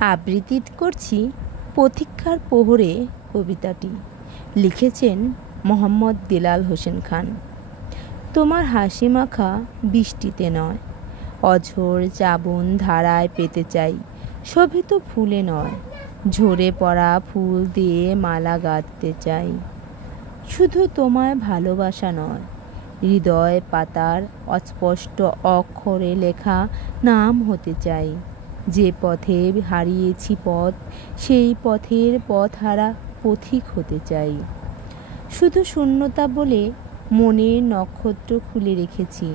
আবৃত্তি করছি প্রতীক্ষার প্রহরে কবিতাটি। লিখেছেন মোহাম্মদ দেলাল হোসেন খান। তোমার হাসি মাখা বৃষ্টিতে নয়, অঝোর শ্রাবণ ধারায় পেতে চাই। শোভিত ফুলে নয়, ঝরে পড়া ফুল দিয়ে মালা গাঁথতে চাই। শুধু তোমায় ভালোবাসা নয়, হৃদয় পাতার অস্পষ্ট অক্ষরে লেখা নাম হতে চাই। যে পথে হারিয়েছি পথ, সেই পথের পথহারা পথিক হতে চাই। শুধু শূন্যতা বলে মনের নক্ষত্র খুলে রেখেছি,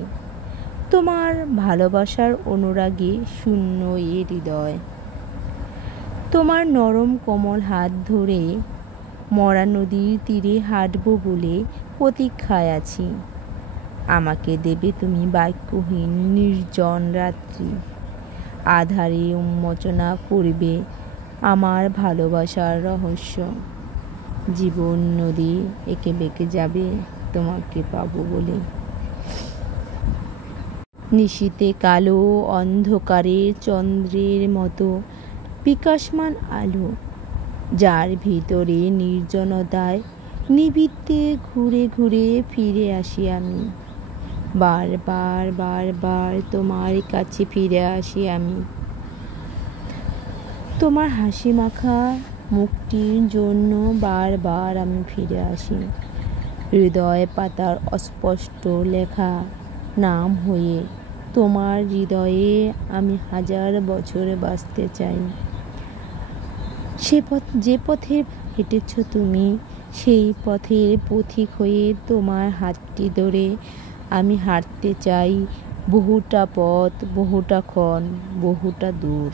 তোমার ভালোবাসার অনুরাগে শূন্য এ হৃদয়। তোমার নরম কোমল হাত ধরে মরা নদীর তীরে হাঁটব বলে প্রতীক্ষায় আছি। আমাকে দেবে তুমি বাক্যহীন নির্জন রাত্রি, আধারে উন্মোচনা করবে আমার ভালোবাসার রহস্য। জীবন নদী এঁকে বেঁকে যাবে তোমাকে পাবো বলে। নিশীথে কালো অন্ধকারে চন্দ্রের মতো বিকাশমান আলো, যার ভিতরে নির্জনতায় নিভৃতে ঘুরে ঘুরে ফিরে আসি আমি। বারবার বারবার তোমার কাছে ফিরে আসি আমি। তোমার হাসি মাখা মুখটির জন্য বারবার আমি ফিরে আসি। হৃদয় পাতার অস্পষ্ট লেখা নাম হয়ে তোমার হৃদয়ে আমি হাজার বছর বাঁচতে চাই। যে পথে হেঁটেছ তুমি, সেই পথের পথিক হয়ে তোমার হাতটি ধরে আমি হাঁটতে চাই বহুটা পথ, বহুটা ক্ষণ, বহুটা দূর।